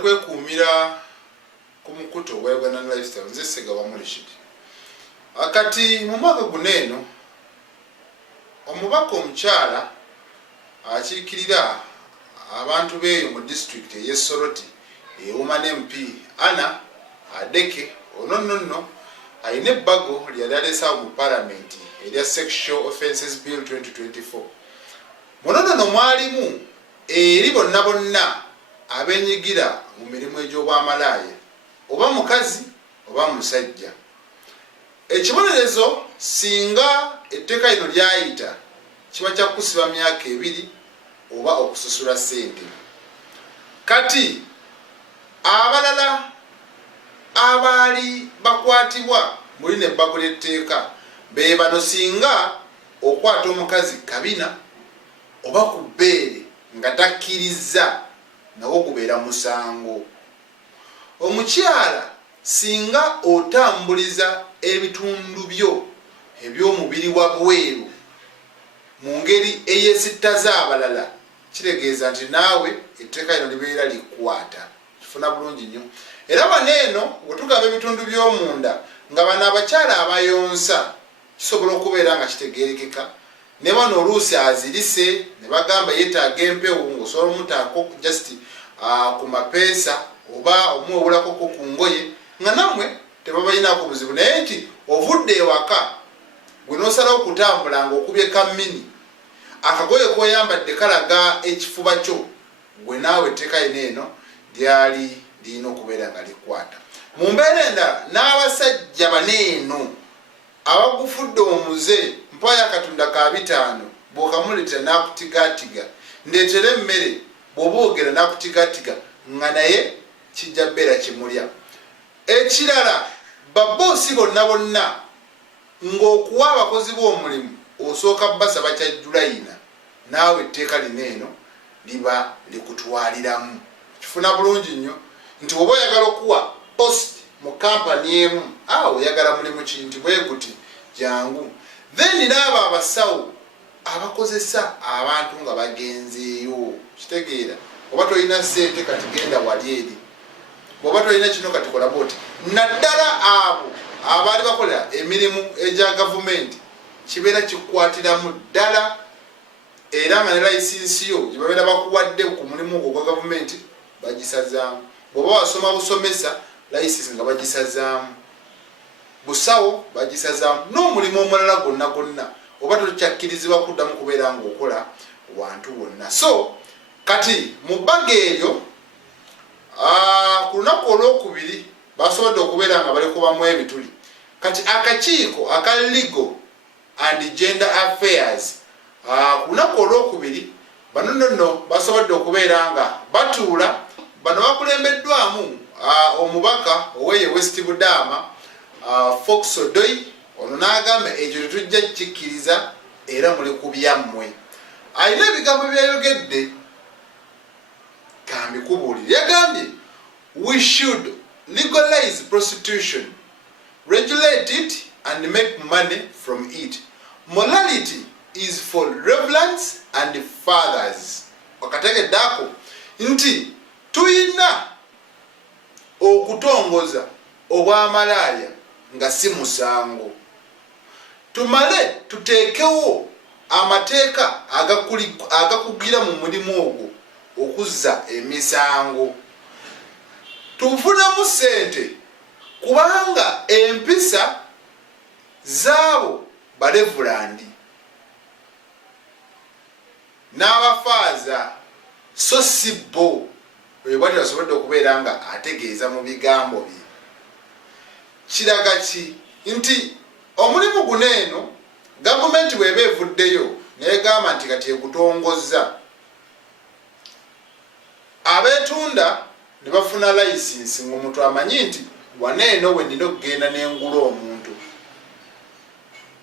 kwekuumira ku mukuto gwa Uganda Lifestyle nze Sega wa Mulishidi. Akati mu mwaka guneeno omubaka omukyala akiikirira abantu beeyo mu district y'e Soroti Woman MP Anna Adeke ono ayina ebbago lyali aleesawo mu Parliament erya Sexual Offences Bill 2024. Muno mwalimu eri bonna abenyigira mu mirimu egy'obwamalaaya oba mukazi oba musajja. Ekibonerezo singa etteeka lino lyayita kiba kya kusiba myaka 2 oba okususula ssente. Kati abalala abaali bakwatibwa mu lino ebbago ly'etteeka be bano singa okwata omukazi kabina oba ku bbeere nga takkiriza nawo gubeera musango. Omukyala singa otambuliza ebitundu byo eby'omubiri wabweru mu ngeri eyeesittaza abalala kitegeeza nti naawe etteeka lino libeera likwata. Kifuna bulungi nnyo. Era baneeno wetugaba ebitundu by'omunda nga bano abakyala abayonsa kisobola okubeera nga kitegeerekeka. Ne bano oluusi azirise ne bagamba yeetaaga empewo ng'osobola omutaako just ku mapeesa oba omuwebulako ku ngoye nga nammwe tebabayinaako buzibu. Naye nti ovudde ewaka gwe n'osalawo okutambula ng'okubye kammini akagoye k'oyambadde kalaga ekifuba kyo, gwe naawe etteeka eno lyali lirina okubeera nga likwata. Mu mbeera endala n'abasajja baneeno abagufudde omuze mpayo akatunda ka 5 bw'okamuleetera n'akutigaatiga ndeetera emmere bw'oba ogera n'akutigaatiga nga naye kijja bbeera kimulya. Ekirala baboosi bonna ng'okuwa abakozi b'omulimu osooka basaba kya Julayina naawe etteeka lino liba likutwaliramu. Kifuna bulungi nnyo nti oba oyagala okuwa post mu kampani emu oyagala mulimu kintu bwe guti jangu. Then n'abo abasawo abakozesa abantu nga bagenzeeyo kitegeera oba tolina ssente kati genda wali eri, bw'oba tolina kino kati kola bwoti. Naddala abo abaali bakolera emirimu egya gavumenti kibeera kikwatiramu ddala era nga ne layisinsi yo gye babeera bakuwadde ku mulimu ogwo gwa gavumenti bagisazaamu. Bw'oba wasoma busomesa layisinsi nga bagisazaamu, busawo bagisazaamu, n'omulimu omulala gonna oba tokyakkirizibwa kuddamu kubeera ng'okola wantu wonna. So kati mu bbaga eryo ku lunaku olwokubiri basobodde okubeera nga balikubamu ebituli. Kati akakiiko aka Legal and Gender Affairs ku lunaku olwokubiri bano basobodde okubeera nga batuula. Bano bakulembeddwamu omubaka ow'e West Budaama Fox Odoi. Ono n'agamba ekyo tetujja kikkiriza era muli ku byammwe. Alina ebigambo byayogedde kambikubuulire. Yagambye we should legalize prostitution, regulate it and make money from it. Morality is for reverends and fathers. Wakategedde ako nti tuyina okutongoza obwamalaaya nga si musango. Tumale tuteekewo amateeka agakugira mu mulimu ogwo okuzza emisango. Tufunemu ssente kubanga empisa zaabo balevulandi n'abafaaza so si bo bwebati basobodde okubeera nga ategeeza mu bigambo bye. Kiraga ki nti omulimu guneeno gavumenti bw'eba evuddeyo negamba nti kati ekutongozza abeetunda ne bafuna layisinsi ng'omuntu amanyi nti waneeno we nina okugenda n'engula omuntu.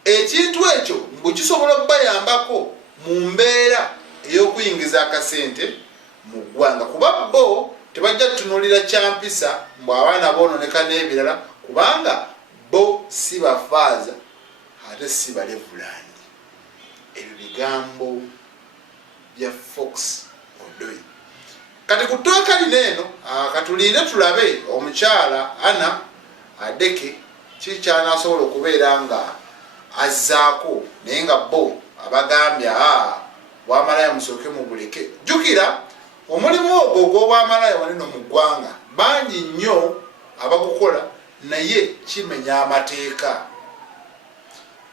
Ekintu ekyo mbu kisobola okubayambako mu mbeera ey'okuyingiza akasente mu ggwanga kuba bo tebajja tutunuulira kyampisa mbu abaana boononeka n'ebirala kubanga bo si bafaaza ate si balevulandi. Ebyo bigambo bya Fox Odoi. kati ku ttooka lino eno katulinde tulabe omukyala Anna Adeke kikyanasobola okubeera nga azzaako naye nga bo abagambye bwamalaya musooke mu buleke. Jjukira omulimu ogwo ogw'obwamalaya waneno mu ggwanga bangi nnyo abagukola naye kimenya amateeka.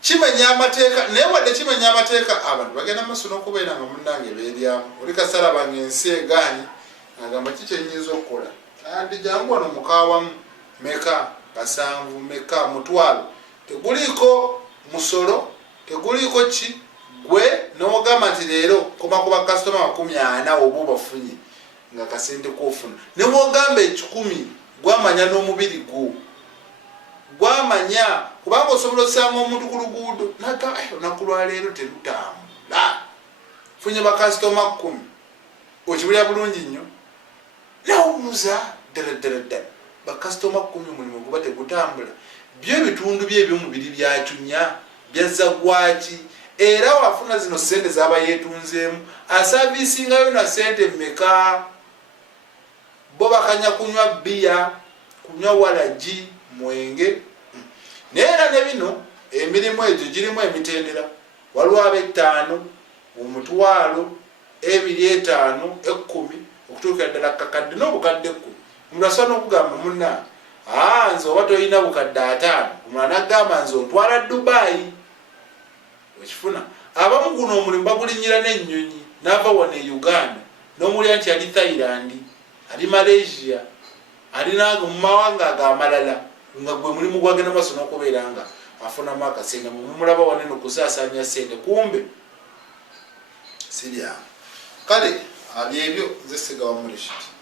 Kimenya amateeka naye wadde kimenya amateeka abantu bagenda maaso n'okubeera nga munnange beeryamu. Oli kasala ensi egaanyi agamba kiki enyinza okukola andi jangu wano mukaawamu meka kasanvu meka mutwalo teguliiko musolo teguliiko ki gwe n'ogamba nti leero koma ku bakasitoma 40 oba obafunye nga kasente koofuna ne bwogamba 10 gwamanya n'omubiri gwo gwamanya kubanga osobola osanga omuntu ku luguudo naga olunaku lwaleero terutambula funye bakasitoma 10 okibulya bulungi nnyo nawuza ddala bakasitoma 10 mulimu guba tegutambula byo ebitundu bye ebyomubiri byacunya byazza gwaki era wafuna zino sente zaba yetunzeemu asavisingayo na sente mmeka bo bakanya kunywa bbiya kunywa walagi mwenge neera ne bino emirimu egyo girimu emitendera waliwo ab'ettaano omutwalo 2 5 10 okutuukira ddala kakadde n'obukadde 10 omuntu asobola n'okugamba munna nze oba toyina bukadde 5 omulala n'agamba nze ontwala Dubai okifuna abamu guno omulimu bagulinyira n'ennyonyi n'ava wano e Uganda n'omulya nti ali Thailand ali Malaysia ali mu mawanga agamalala nga gwe mulimu gwagenda maaso n'okubeera nga afunamu akasente mumulaba waneno kusaasaanya sente kumbe sirya kale abyebyo nze Ssegawa Murishid.